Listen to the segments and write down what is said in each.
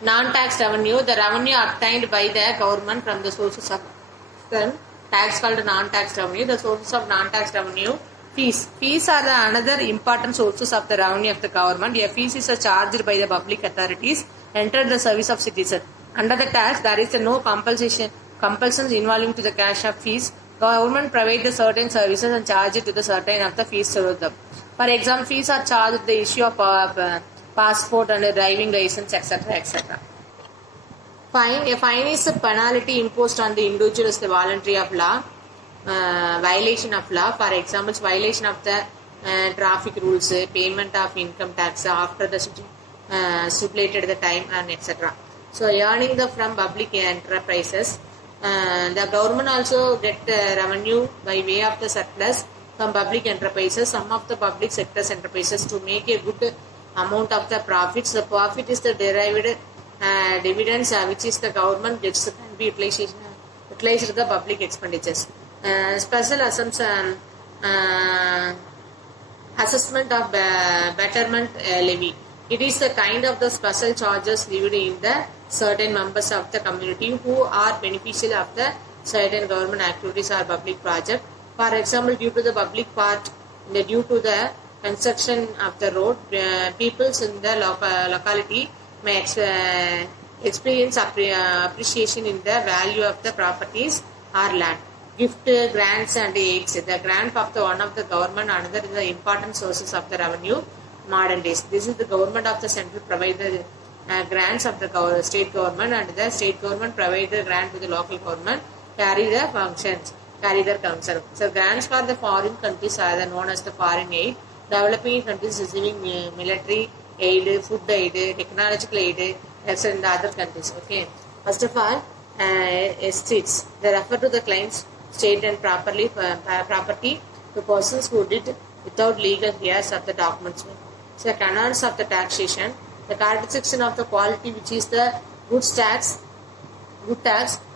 Non-tax revenue, the revenue obtained by the government from the sources of then tax called non-tax revenue. The sources of non-tax revenue, fees. Fees are the another important sources of the revenue of the government. A fees is charged by the public authorities enter the service of citizen. Under the tax, there is no compulsions involving to the cash of fees. Government provides the certain services and charge it to the certain of the fees to them. For example, fees are charged the issue of passport and driving license, etc., etc. Fine. A fine is a penalty imposed on the individual as the voluntary of law, violation of law. For example, violation of the traffic rules, payment of income tax after the stipulated the time, and etc. So, earning the from public enterprises. The government also get revenue by way of the surplus from public enterprises. Some of the public sectors enterprises to make a good amount of the profits. The profit is the derived dividends which is the government gets can be utilized the public expenditures. Special assessment of betterment levy. It is the kind of the special charges levied in the certain members of the community who are beneficial of the certain government activities or public project. For example, due to the public part, due to the construction of the road, peoples in the locality may experience appreciation in the value of the properties or land. Gift, grants and aids. The grant of the one of the government, another is the important sources of the revenue. Modern days. This is the government of the central provide the grants of the state government, and the state government provide the grant to the local government, carry the functions, carry their concern. So grants for the foreign countries are known as the foreign aid. Developing countries receiving military aid, food aid, technological aid, etc. in the other countries. Okay. First of all, estates. They refer to the claims, state and property to persons who did without legal heirs of the documents. So, the canons of the taxation, the characteristic of the quality which is the good tax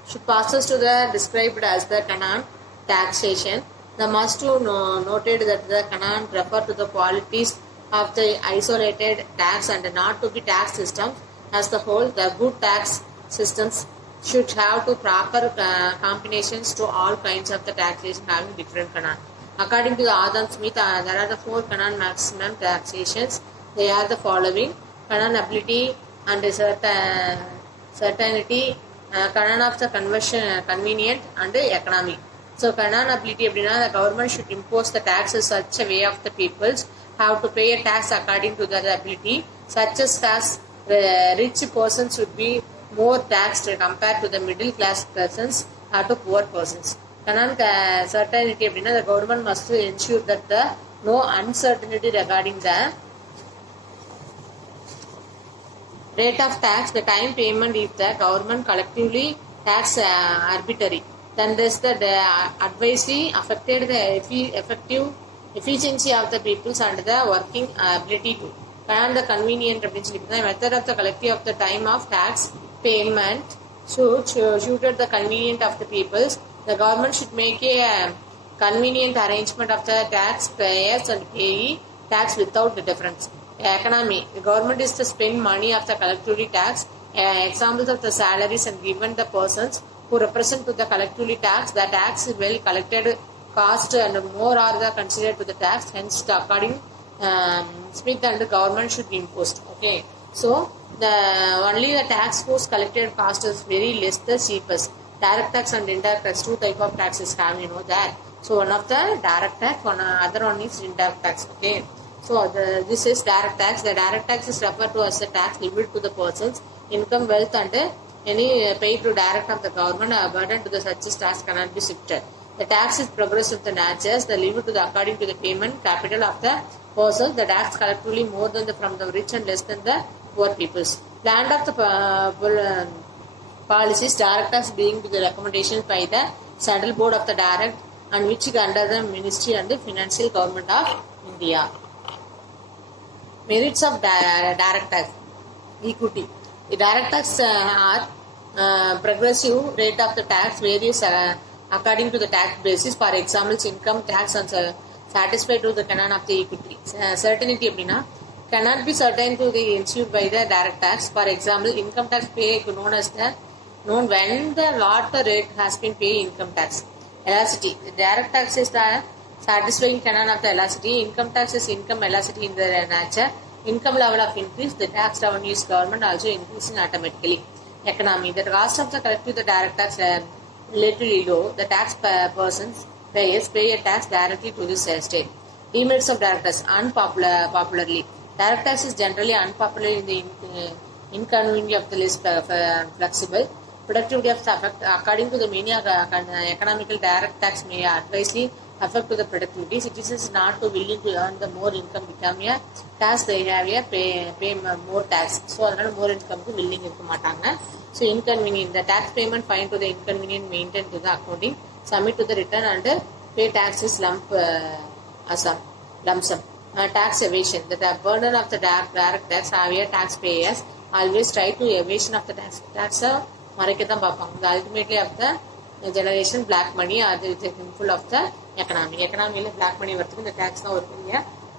should passes to the described as the canon taxation. The must to noted that the canon refer to the qualities of the isolated tax and not to be tax systems as the whole. The good tax systems should have to proper combinations to all kinds of the taxation having different canon. According to the Adam Smith, there are the 4 canon maximum taxations. They are the following: canonability and certainty, canon of the convenient and economy. So, canonability, the government should impose the taxes such a way of the peoples have to pay a tax according to their ability, such as rich persons should be more taxed compared to the middle class persons or to poor persons. Canon certainty, the government must ensure that the no uncertainty regarding the rate of tax, the time payment if the government collectively tax arbitrary. Then this the advisory affected the effective efficiency of the peoples and the working ability to. And the convenient the method of the collective of the time of tax payment should suited the convenient of the peoples. The government should make a convenient arrangement of the tax payers and payee tax without the difference. Economy. The government is to spend money of the collectively tax. Examples of the salaries and given the persons who represent to the collectively tax. The tax is well collected cost and more are the considered to the tax. Hence, the according Smith and the government should be imposed. Okay. So, the only the tax force collected cost is very less the cheapest. Direct tax and indirect tax, 2 type of taxes have, you know that. So, one of the direct tax, other one is indirect tax. Okay. So, this is direct tax. The direct tax is referred to as the tax levied to the persons, income, wealth and any paid to direct of the government. A burden to the such tax cannot be shifted. The tax is progressive the natures, the levied to the according to the payment capital of the persons. The tax collectively more than the from the rich and less than the poor peoples. Plan of the policies, direct tax being to the recommendations by the Central Board of the Direct and which under the Ministry and the Financial Government of India. Merits of direct tax. Equity. The direct tax are progressive rate of the tax varies according to the tax basis. For example, income tax and satisfied to the canon of the equity. Certainty அப்படின்னா cannot be certain to the issued by the direct tax. For example, income tax paid known when the what the rate has been paid income tax. Elasticity. The direct tax is the satisfying canon of the elasticity. Income tax is income elasticity in the nature. Income level of increase, the tax revenues government also increasing automatically. Economy. The cost of the collective the direct tax relatively low. The tax persons payers pay a tax directly to the state. Demerits of direct tax popularly. Direct tax is generally unpopular in the inconvenience of the less flexible. Productivity of the effect according to the many economical direct tax may adversely affect to the productivity. Citizens not too willing to earn the more income become a tax they have a pay more tax. So அதனால more income க்கு willing இருக்க மாட்டாங்க. So inconvenient the tax payment fine to the inconvenient maintained to the accounting submit to the return and pay taxes lump sum. Tax evasion the burden of the direct tax have a taxpayers always try to evasion of the tax மறைக்க தான் பார்ப்பாங்க. The ultimately of the generation black money அது full of the எக்கனாமியில் black money வரதுக்கு இந்த tax தான் ஒரு பெரிய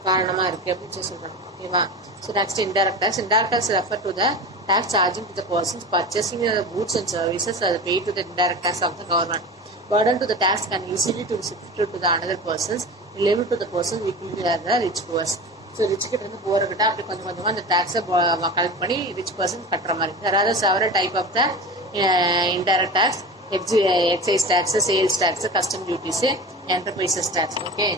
காரணமாக இருக்குது அப்படின்னு சொல்கிறாங்க. ஓகேவா? So next indirect tax refer to the tax charging to the persons purchasing the goods and services as paid to the indirect tax of the government. Burden to the tax can easily to shifted to the another persons related to the person equally as the rich person. So rich கிட்ட இருந்து போகிறக்கிட்ட அப்படி கொஞ்சம் கொஞ்சமாக அந்த டேக்ஸை collect பண்ணி rich person கட்டுற மாதிரி. There are several type of the indirect tax, excise tax, sales tax, custom duties, enterprises tax. Okay.